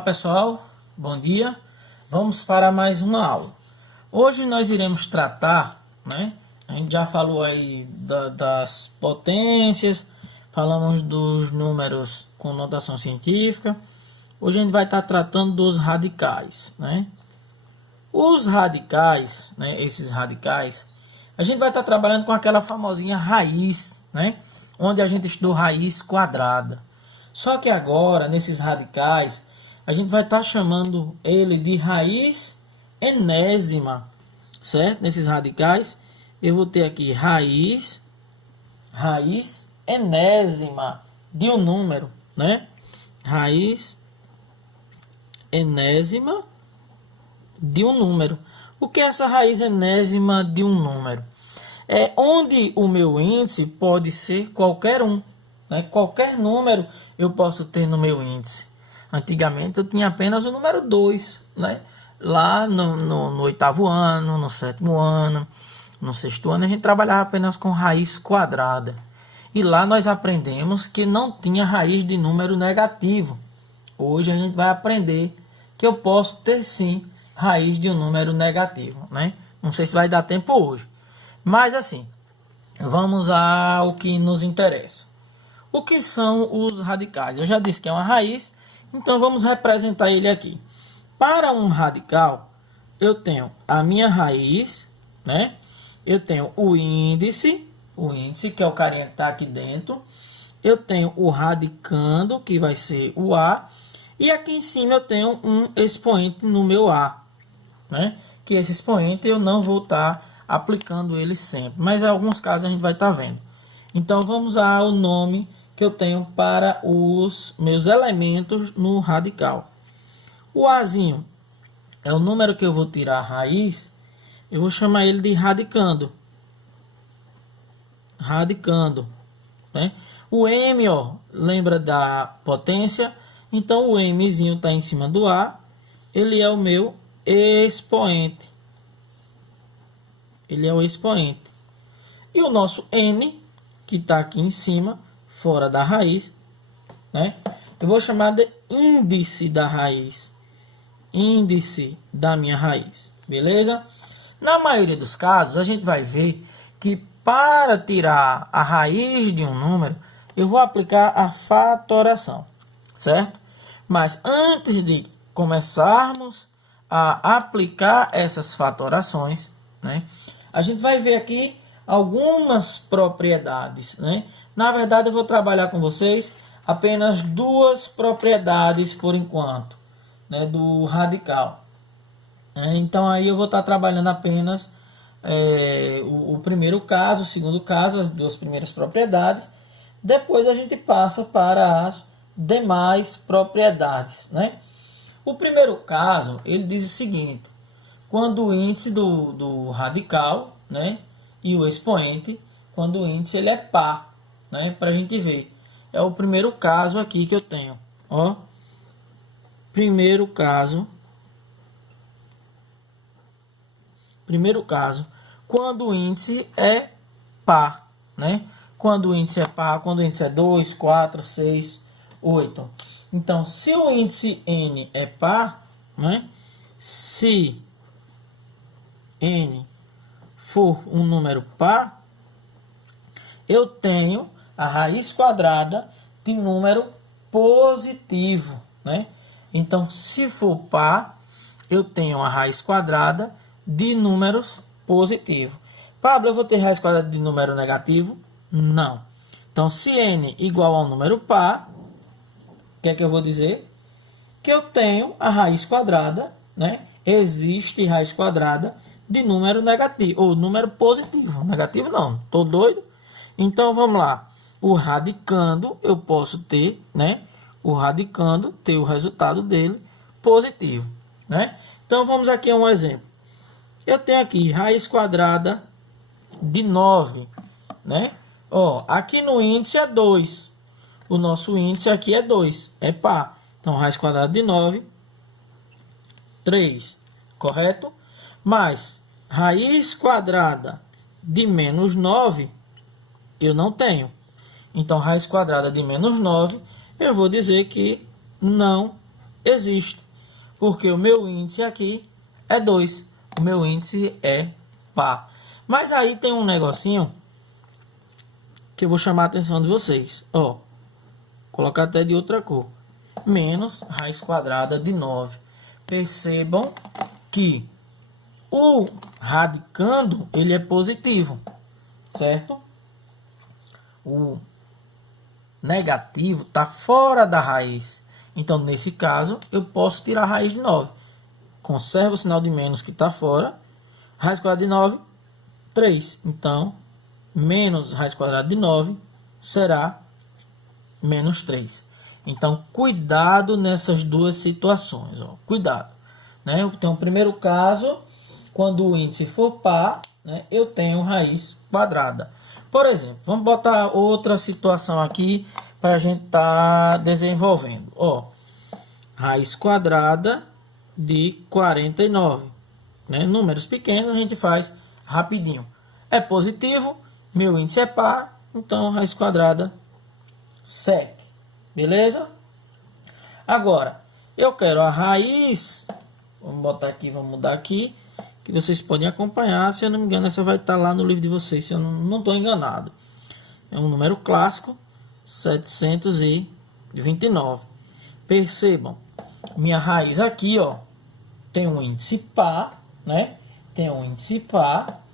Olá pessoal, bom dia. Vamos para mais uma aula. Hoje nós iremos tratar, A gente já falou aí das potências, falamos dos números com notação científica. Hoje a gente vai estar tratando dos radicais, Os radicais, esses radicais, a gente vai estar trabalhando com aquela famosinha raiz, Onde a gente estudou raiz quadrada. Só que agora, nesses radicais, a gente vai estar chamando ele de raiz enésima, certo? Nesses radicais, eu vou ter aqui raiz enésima de um número, Raiz enésima de um número. O que é essa raiz enésima de um número? É onde o meu índice pode ser qualquer um, Qualquer número eu posso ter no meu índice. Antigamente eu tinha apenas o número 2, Lá no oitavo ano, no sétimo ano, no sexto ano, a gente trabalhava apenas com raiz quadrada. E lá nós aprendemos que não tinha raiz de número negativo. Hoje a gente vai aprender que eu posso ter sim raiz de um número negativo, Não sei se vai dar tempo hoje. Mas assim, vamos ao que nos interessa. O que são os radicais? Eu já disse que é uma raiz, então vamos representar ele aqui. Para um radical, eu tenho a minha raiz, Eu tenho o índice que é o carinha que está aqui dentro. Eu tenho o radicando, que vai ser o A. E aqui em cima eu tenho um expoente no meu A, Que esse expoente eu não vou estar aplicando ele sempre, mas em alguns casos a gente vai estar vendo. Então vamos ao nome que eu tenho para os meus elementos no radical. O Azinho é o número que eu vou tirar a raiz, eu vou chamar ele de radicando. Radicando, O M, lembra da potência, então o Mzinho está em cima do A, ele é o meu expoente. Ele é o expoente. E o nosso N, que está aqui em cima, fora da raiz, Eu vou chamar de índice da raiz. Índice da minha raiz. Beleza? Na maioria dos casos, a gente vai ver que para tirar a raiz de um número, eu vou aplicar a fatoração. Certo? Mas antes de começarmos a aplicar essas fatorações, a gente vai ver aqui algumas propriedades, Na verdade, eu vou trabalhar com vocês apenas duas propriedades por enquanto, do radical. Então, aí eu vou estar trabalhando apenas o primeiro caso, o segundo caso, as duas primeiras propriedades. Depois a gente passa para as demais propriedades, O primeiro caso, ele diz o seguinte: quando o índice do radical, e o expoente, quando o índice ele é par, para a gente ver. É o primeiro caso aqui que eu tenho, Primeiro caso, quando o índice é par, Quando o índice é par, quando o índice é 2, 4, 6, 8. Então, se o índice n é par, Se n for um número par, eu tenho a raiz quadrada de número positivo, Então, se for par, eu tenho a raiz quadrada de números positivos. Pablo, eu vou ter raiz quadrada de número negativo? Não. Então, se n igual ao número par, o que é que eu vou dizer? Que eu tenho a raiz quadrada, Existe raiz quadrada de número negativo, ou número positivo. Negativo não, estou doido. Então, vamos lá. O radicando, eu posso ter, O radicando, ter o resultado dele positivo, Então, vamos aqui a um exemplo. Eu tenho aqui raiz quadrada de 9, Aqui no índice é 2. O nosso índice aqui é 2, é par. Então, raiz quadrada de 9, 3, correto? Mas raiz quadrada de menos 9, eu não tenho. Então, raiz quadrada de menos 9, eu vou dizer que não existe, porque o meu índice aqui é 2, o meu índice é par. Mas aí tem um negocinho que eu vou chamar a atenção de vocês, ó, colocar até de outra cor, menos raiz quadrada de 9. Percebam que o radicando, ele é positivo, certo? O negativo está fora da raiz. Então, nesse caso, eu posso tirar a raiz de 9. Conservo o sinal de menos que está fora. Raiz quadrada de 9, 3. Então, menos raiz quadrada de 9 será menos 3. Então, cuidado nessas duas situações. Ó. Cuidado. Né? Eu tenho o primeiro caso, quando o índice for par, né, eu tenho raiz quadrada. Por exemplo, vamos botar outra situação aqui para a gente estar desenvolvendo. Ó, raiz quadrada de 49. Né? Números pequenos a gente faz rapidinho. É positivo, meu índice é par, então raiz quadrada 7. Beleza? Agora, eu quero a raiz, vamos botar aqui, vamos mudar aqui, que vocês podem acompanhar. Se eu não me engano, essa vai estar lá no livro de vocês, se eu não estou enganado. É um número clássico, 729. Percebam, minha raiz aqui, ó, tem um índice par, né? Tem um índice par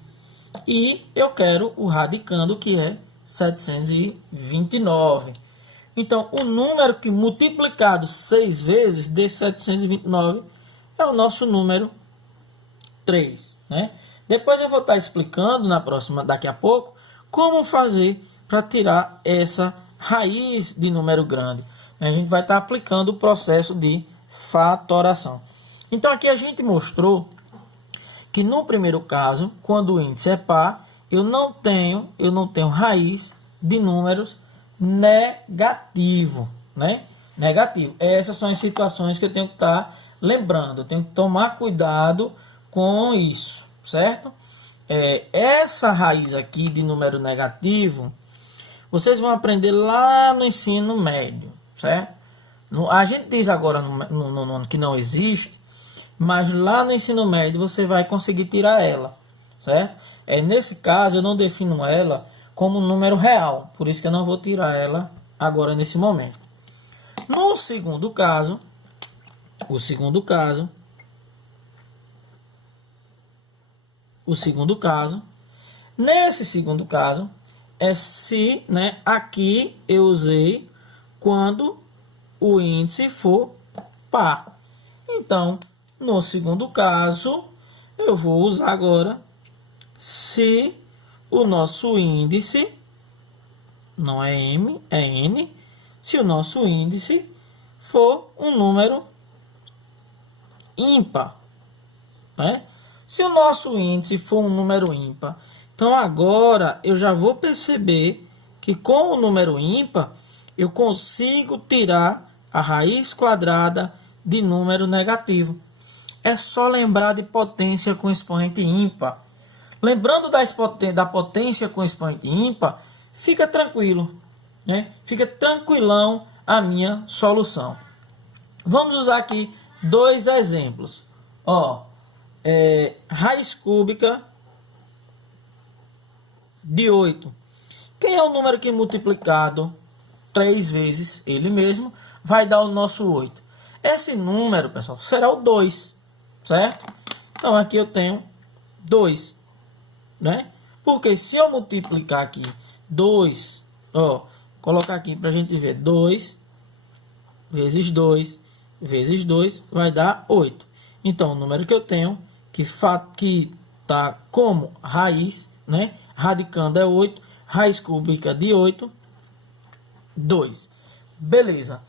e eu quero o radicando, que é 729. Então, o número que multiplicado 6 vezes de 729 é o nosso número 3, né? Depois eu vou estar explicando na próxima, daqui a pouco, como fazer para tirar essa raiz de número grande. A gente vai estar aplicando o processo de fatoração. Então aqui a gente mostrou que no primeiro caso, quando o índice é par, eu não tenho raiz de números negativo, né? Negativo. Essas são as situações que eu tenho que estar lembrando. Eu tenho que tomar cuidado com isso, certo? Essa raiz aqui de número negativo, vocês vão aprender lá no ensino médio, certo? A gente diz agora no que não existe, mas lá no ensino médio você vai conseguir tirar ela, certo? Nesse caso eu não defino ela como um número real, por isso que eu não vou tirar ela agora nesse momento. No segundo caso, nesse segundo caso, é se, né, aqui eu usei quando o índice for par. Então, no segundo caso, eu vou usar agora se o nosso índice, não é M, é N, se o nosso índice for um número ímpar, né? Se o nosso índice for um número ímpar, então agora eu já vou perceber que com o número ímpar eu consigo tirar a raiz quadrada de número negativo. É só lembrar de potência com expoente ímpar. Lembrando da potência com expoente ímpar, fica tranquilo, né? Fica tranquilão a minha solução. Vamos usar aqui dois exemplos. Ó, raiz cúbica de 8. Quem é o número que multiplicado 3 vezes ele mesmo vai dar o nosso 8? Esse número, pessoal, será o 2, certo? Então aqui eu tenho 2, né? Porque se eu multiplicar aqui 2, ó, colocar aqui para a gente ver, 2 vezes 2 vezes 2 vai dar 8. Então o número que eu tenho que está como raiz, né? Radicando é 8, raiz cúbica de 8, 2. Beleza.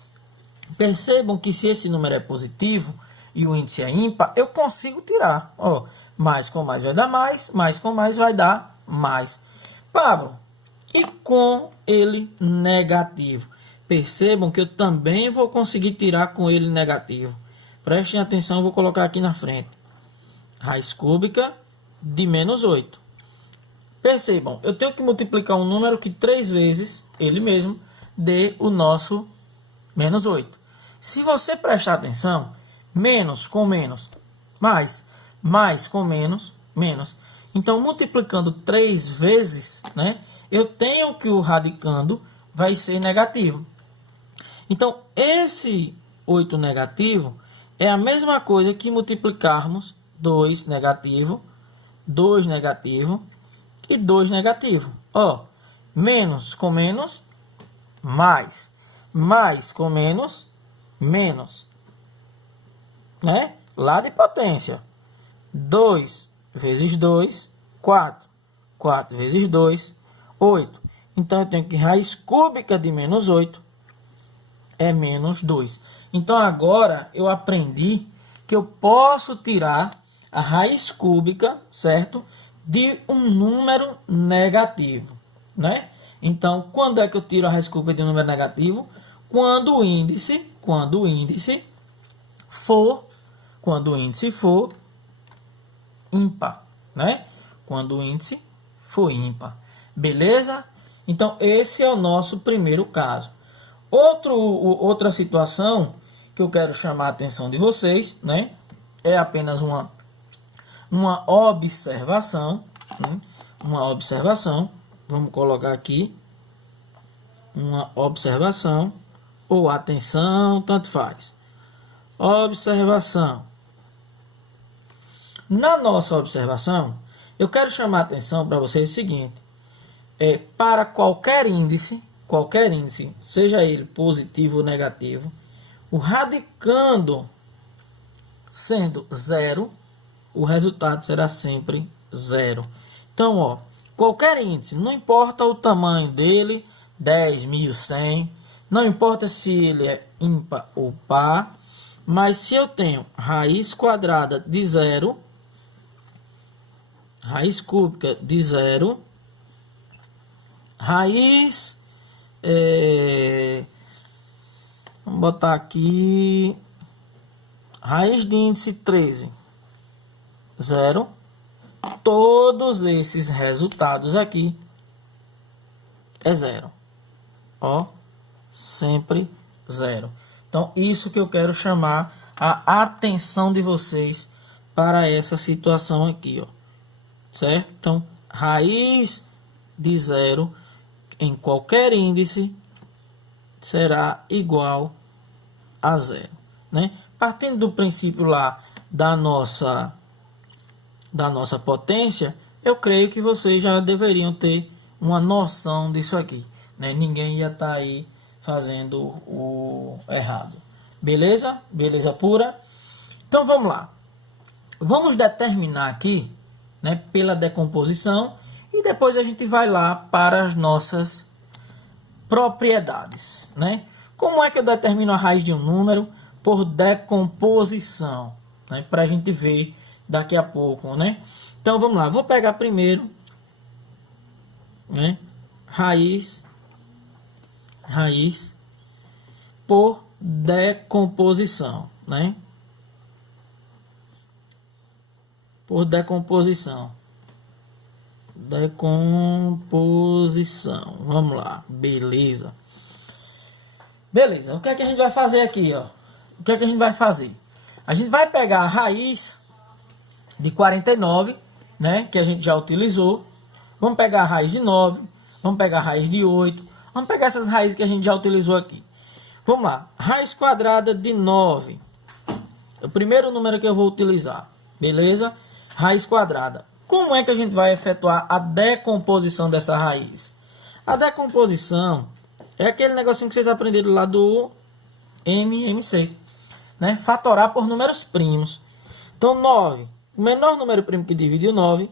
Percebam que se esse número é positivo e o índice é ímpar, eu consigo tirar. Ó, mais com mais vai dar mais com mais vai dar mais. Pablo, e com ele negativo? Percebam que eu também vou conseguir tirar com ele negativo. Prestem atenção, eu vou colocar aqui na frente. Raiz cúbica de menos 8. Percebam, eu tenho que multiplicar um número que 3 vezes ele mesmo dê o nosso menos 8. Se você prestar atenção, menos com menos, mais com menos, menos. Então, multiplicando 3 vezes, né, eu tenho que o radicando vai ser negativo. Então, esse 8 negativo é a mesma coisa que multiplicarmos 2 negativo, 2 negativo e 2 negativo. Ó, menos com menos, mais. Mais com menos, menos. Né? Lá de potência. 2 vezes 2, 4. 4 vezes 2, 8. Então, eu tenho que raiz cúbica de menos 8 é menos 2. Então, agora eu aprendi que eu posso tirar a raiz cúbica, certo? De um número negativo, né? Então, quando é que eu tiro a raiz cúbica de um número negativo? Quando o índice for ímpar, né? Quando o índice for ímpar. Beleza? Então, esse é o nosso primeiro caso. Outra situação que eu quero chamar a atenção de vocês, né? É apenas uma observação, né? Uma observação. Vamos colocar aqui uma observação ou atenção, tanto faz. Observação. Na nossa observação, eu quero chamar a atenção para vocês o seguinte: para qualquer índice, seja ele positivo ou negativo, o radicando sendo zero, o resultado será sempre zero. Então, ó, qualquer índice, não importa o tamanho dele, 10, 1000, 100, não importa se ele é ímpar ou par, mas se eu tenho raiz quadrada de zero, raiz cúbica de zero, raiz, vamos botar aqui, raiz de índice 13, zero, todos esses resultados aqui é zero, ó, sempre zero. Então, isso que eu quero chamar a atenção de vocês para essa situação aqui, ó, certo? Então, raiz de zero em qualquer índice será igual a zero, né? Partindo do princípio lá da nossa potência, eu creio que vocês já deveriam ter uma noção disso aqui, né? Ninguém ia estar aí fazendo o errado. Beleza? Beleza pura? Então vamos lá. Vamos determinar aqui, né, pela decomposição, e depois a gente vai lá para as nossas propriedades, né? Como é que eu determino a raiz de um número? Por decomposição, né? Para a gente ver daqui a pouco, né? Então vamos lá, vou pegar primeiro, né, raiz por decomposição, né? Por decomposição. Vamos lá, beleza. Beleza, o que é que a gente vai fazer aqui, ó? O que é que a gente vai fazer? A gente vai pegar a raiz de 49, né, que a gente já utilizou. Vamos pegar a raiz de 9, vamos pegar a raiz de 8, vamos pegar essas raízes que a gente já utilizou aqui. Vamos lá, raiz quadrada de 9. É o primeiro número que eu vou utilizar, beleza? Raiz quadrada. Como é que a gente vai efetuar a decomposição dessa raiz? A decomposição é aquele negocinho que vocês aprenderam lá do MMC, né? Fatorar por números primos. Então, 9. O menor número primo que divide o 9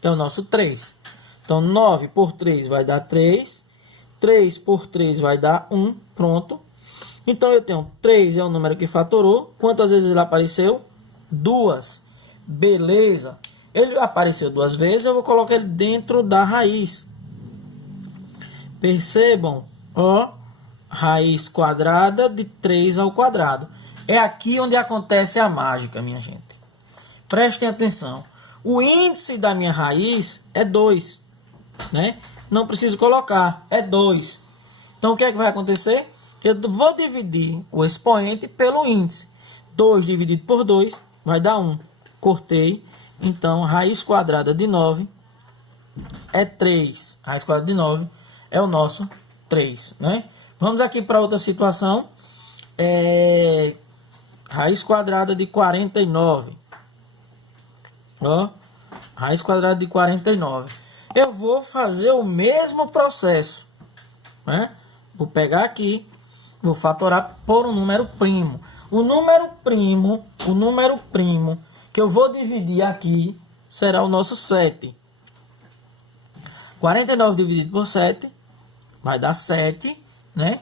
é o nosso 3. Então, 9 por 3 vai dar 3. 3 por 3 vai dar 1. Pronto. Então, eu tenho 3 é o número que fatorou. Quantas vezes ele apareceu? 2. Beleza. Ele apareceu 2 vezes, eu vou colocar ele dentro da raiz. Percebam, ó, raiz quadrada de 3 ao quadrado. É aqui onde acontece a mágica, minha gente. Prestem atenção. O índice da minha raiz é 2, né? Não preciso colocar, é 2. Então, o que é que vai acontecer? eu vou dividir o expoente pelo índice. 2 dividido por 2 vai dar 1. Cortei. Então, raiz quadrada de 9 é 3. Raiz quadrada de 9 é o nosso 3, né? Vamos aqui para outra situação. Raiz quadrada de 49. Ó, raiz quadrada de 49. Eu vou fazer o mesmo processo, né? Vou pegar aqui, vou fatorar por um número primo. O número primo que eu vou dividir aqui será o nosso 7. 49 dividido por 7 vai dar 7, né?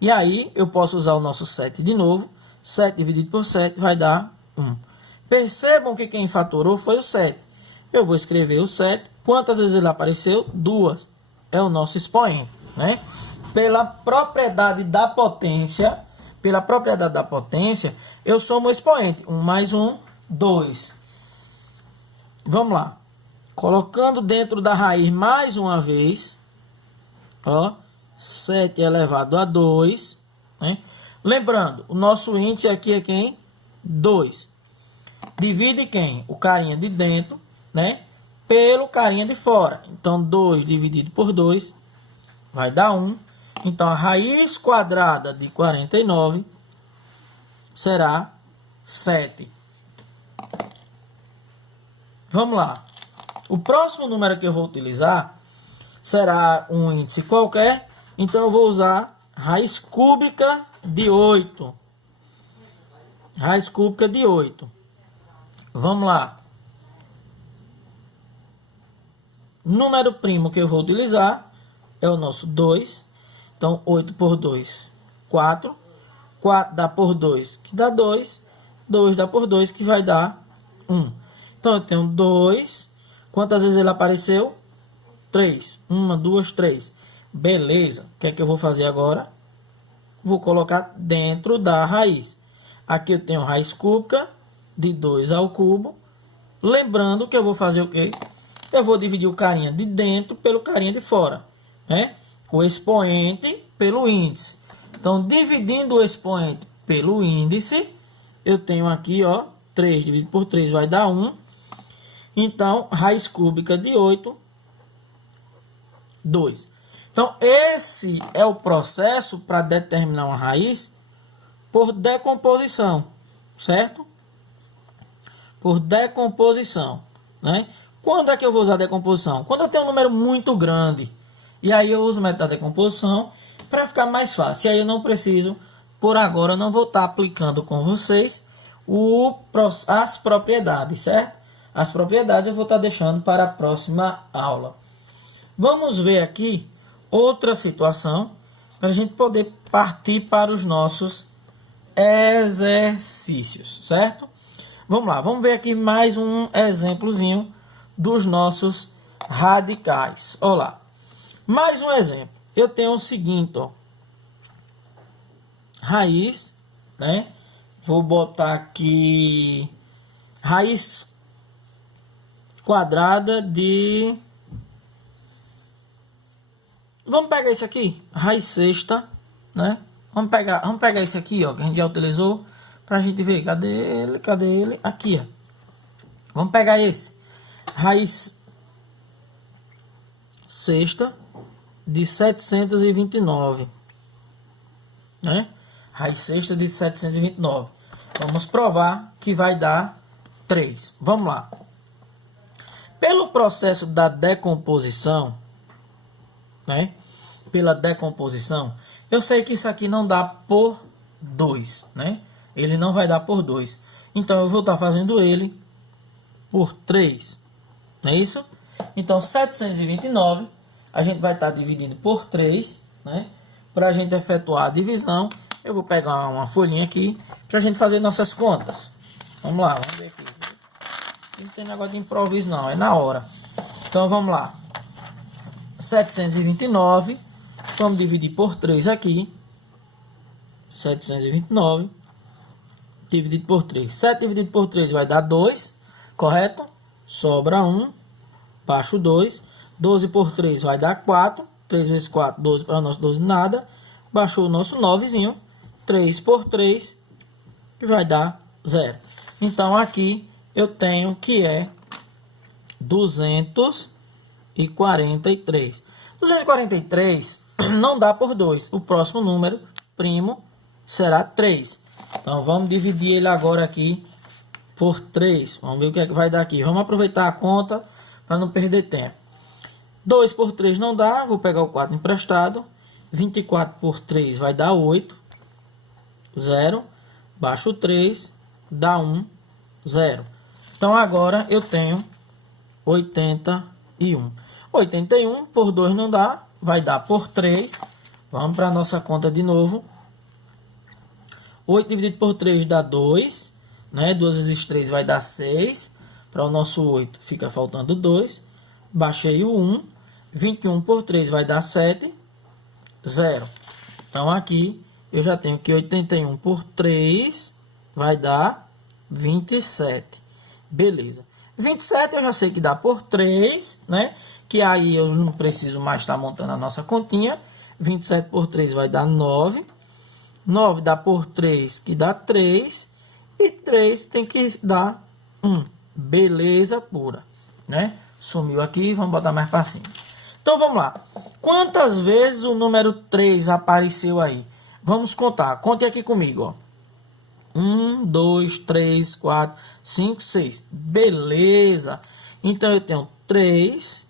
E aí eu posso usar o nosso 7 de novo. 7 dividido por 7 vai dar 1. Percebam que quem fatorou foi o 7. Eu vou escrever o 7. Quantas vezes ele apareceu? 2. É o nosso expoente, né? Pela propriedade da potência, eu somo o expoente. 1 mais 1, 2. Vamos lá. Colocando dentro da raiz mais uma vez. Ó, 7 elevado a 2. Né? Lembrando, o nosso índice aqui é quem? 2. Divide quem? O carinha de dentro, né? Pelo carinha de fora. Então, 2 dividido por 2 vai dar 1. Então, a raiz quadrada de 49 será 7. Vamos lá. O próximo número que eu vou utilizar será um índice qualquer. Então, eu vou usar raiz cúbica de 8. Raiz cúbica de 8. Vamos lá. Número primo que eu vou utilizar é o nosso 2. Então, 8 por 2, 4. 4 dá por 2, que dá 2. 2 dá por 2, que vai dar 1. Então, eu tenho 2. Quantas vezes ele apareceu? 3. 1, 2, 3. Beleza. O que é que eu vou fazer agora? Vou colocar dentro da raiz. Aqui eu tenho raiz cúbica de 2 ao cubo. Lembrando que eu vou fazer o quê? Eu vou dividir o carinha de dentro pelo carinha de fora, né? O expoente pelo índice. Então, dividindo o expoente pelo índice, eu tenho aqui, ó, 3 dividido por 3 vai dar 1. Então, raiz cúbica de 8, 2. Então, esse é o processo para determinar uma raiz por decomposição, certo? Por decomposição, né? Quando é que eu vou usar decomposição? Quando eu tenho um número muito grande. E aí eu uso o método da decomposição para ficar mais fácil. E aí eu não preciso, por agora, eu não vou estar aplicando com vocês as propriedades, certo? As propriedades eu vou estar deixando para a próxima aula. Vamos ver aqui outra situação para a gente poder partir para os nossos exercícios, certo? Vamos lá, vamos ver aqui mais um exemplozinho dos nossos radicais. Olha lá, mais um exemplo. Eu tenho o seguinte, ó, raiz, né? Vou botar aqui raiz quadrada de... Vamos pegar isso aqui, raiz sexta, né? Vamos pegar isso aqui, ó, que a gente já utilizou, para a gente ver. Cadê ele? Cadê ele? Aqui, ó. Vamos pegar esse. Raiz sexta de 729, né? Raiz sexta de 729. Vamos provar que vai dar 3. Vamos lá. Pelo processo da decomposição, né? Pela decomposição, eu sei que isso aqui não dá por 2, né? Ele não vai dar por 2. Então, eu vou estar fazendo ele por 3. Não é isso? Então, 729, a gente vai estar dividindo por 3, né? Para a gente efetuar a divisão, eu vou pegar uma folhinha aqui para a gente fazer nossas contas. Vamos lá, vamos ver aqui. Não tem negócio de improviso não, é na hora. Então, vamos lá. 729, vamos dividir por 3 aqui. 729 dividido por 3. 7 dividido por 3 vai dar 2, correto? Sobra 1, baixo 2. 12 por 3 vai dar 4. 3 vezes 4, 12 para nós, 12 nada. baixou o nosso 9zinho, 3 por 3, que vai dar 0. Então, aqui eu tenho que é 243. 243 não dá por 2. O próximo número primo será 3. Então, vamos dividir ele agora aqui por 3. Vamos ver o que é que vai dar aqui. Vamos aproveitar a conta para não perder tempo. 2 por 3 não dá. Vou pegar o 4 emprestado. 24 por 3 vai dar 8. 0. Baixo o 3. Dá 1. 0. Então, agora eu tenho 81. 81 por 2 não dá. Vai dar por 3. Vamos para a nossa conta de novo. 8 dividido por 3 dá 2. Né? 2 vezes 3 vai dar 6. Para o nosso 8 fica faltando 2. Baixei o 1. 21 por 3 vai dar 7. 0. Então aqui eu já tenho que 81 por 3 vai dar 27. Beleza. 27 eu já sei que dá por 3, né? Que aí eu não preciso mais estar montando a nossa continha. 27 por 3 vai dar 9. 9 dá por 3, que dá 3. E 3 tem que dar 1. Beleza pura, né? Sumiu aqui, vamos botar mais para cima. Então, vamos lá. Quantas vezes o número 3 apareceu aí? Vamos contar. Conte aqui comigo, ó. 1, 2, 3, 4, 5, 6. Beleza. Então, eu tenho 3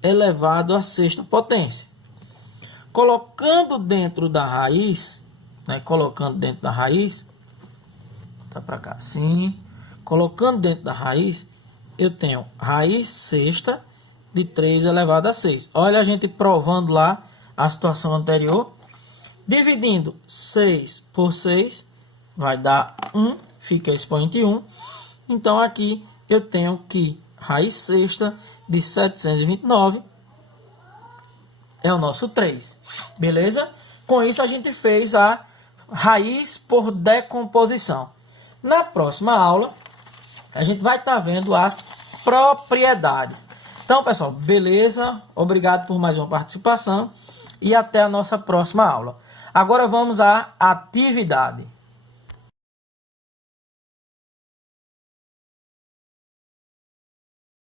elevado à sexta potência. Colocando dentro da raiz, né? Colocando dentro da raiz, tá para cá assim. Colocando dentro da raiz, eu tenho raiz sexta de 3 elevado a 6. Olha a gente provando lá a situação anterior. Dividindo 6 por 6, vai dar 1, fica expoente 1. Então, aqui eu tenho que raiz sexta de 729 é o nosso 3. Beleza? Com isso, a gente fez a raiz por decomposição. Na próxima aula, a gente vai estar vendo as propriedades. Então, pessoal, beleza? Obrigado por mais uma participação e até a nossa próxima aula. Agora vamos à atividade.